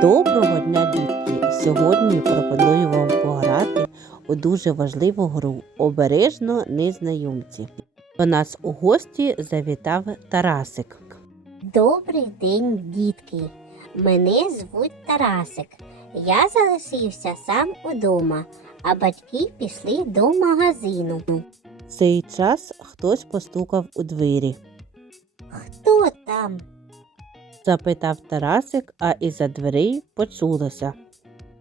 Доброго дня, дітки! Сьогодні пропоную вам пограти у дуже важливу гру Обережно незнайомці. До нас у гості завітав Тарасик. Добрий день, дітки. Мене звуть Тарасик. Я залишився сам удома, а батьки пішли до магазину. В цей час хтось постукав у двері. Хто там? Запитав Тарасик, а із-за дверей почулося.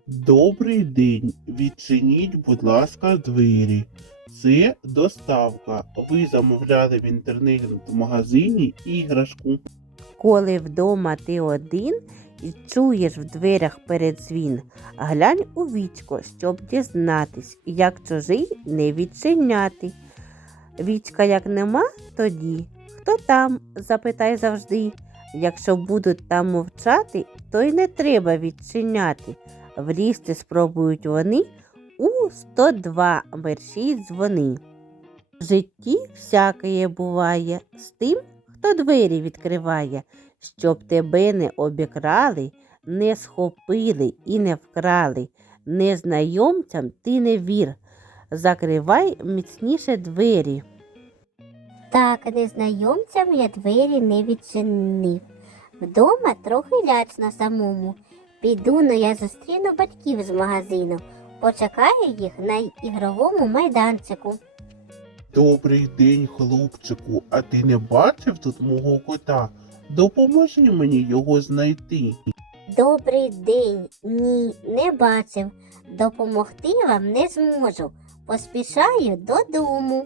Добрий день. Відчиніть, будь ласка, двері. Це доставка. Ви замовляли в інтернет-магазині іграшку. Коли вдома ти один і чуєш в дверях передзвін, глянь у вічко, щоб дізнатись, як чужий не відчиняти. Вічка як нема, тоді хто там? запитай завжди. Якщо будуть там мовчати, то й не треба відчиняти. Влізти спробують вони у 102 мерщій дзвони. В житті всякає буває з тим, хто двері відкриває, щоб тебе не обікрали, не схопили і не вкрали. Незнайомцям ти не вір, закривай міцніше двері. Так, незнайомцям я двері не відчинив. Вдома трохи лячно самому. Піду, но я зустріну батьків з магазину. Почекаю їх на ігровому майданчику. Добрий день, хлопчику. А ти не бачив тут мого кота? Допоможи мені його знайти. Добрий день. Ні, не бачив. Допомогти вам не зможу. Поспішаю додому.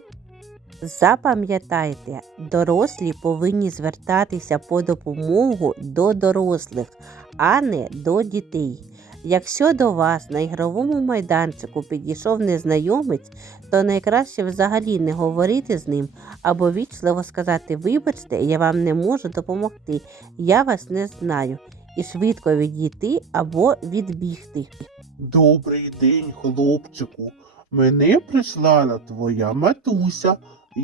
Запам'ятайте, дорослі повинні звертатися по допомогу до дорослих, а не до дітей. Якщо до вас на ігровому майданчику підійшов незнайомець, то найкраще взагалі не говорити з ним або вічливо сказати Вибачте, я вам не можу допомогти, я вас не знаю, і швидко відійти або відбігти. Добрий день, хлопчику. Мене прислала твоя матуся.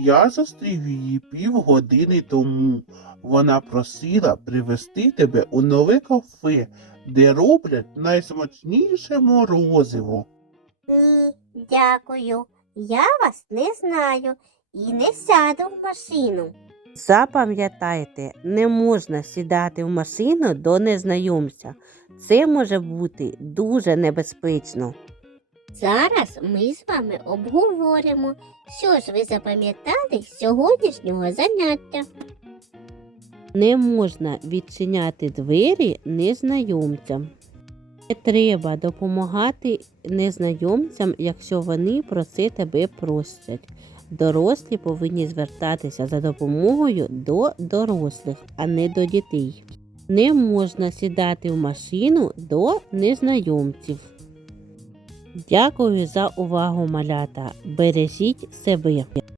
Я зустрів її півгодини тому. Вона просила привезти тебе у нове кафе, де роблять найсмачніше морозиво. Ні, дякую. Я вас не знаю і не сяду в машину. Запам'ятайте, не можна сідати в машину до незнайомця. Це може бути дуже небезпечно. Зараз ми з вами обговоримо, що ж ви запам'ятали з сьогоднішнього заняття. Не можна відчиняти двері незнайомцям. Не треба допомагати незнайомцям, якщо вони про це тебе просять. Дорослі повинні звертатися за допомогою до дорослих, а не до дітей. Не можна сідати в машину до незнайомців. Дякую за увагу, малята. Бережіть себе.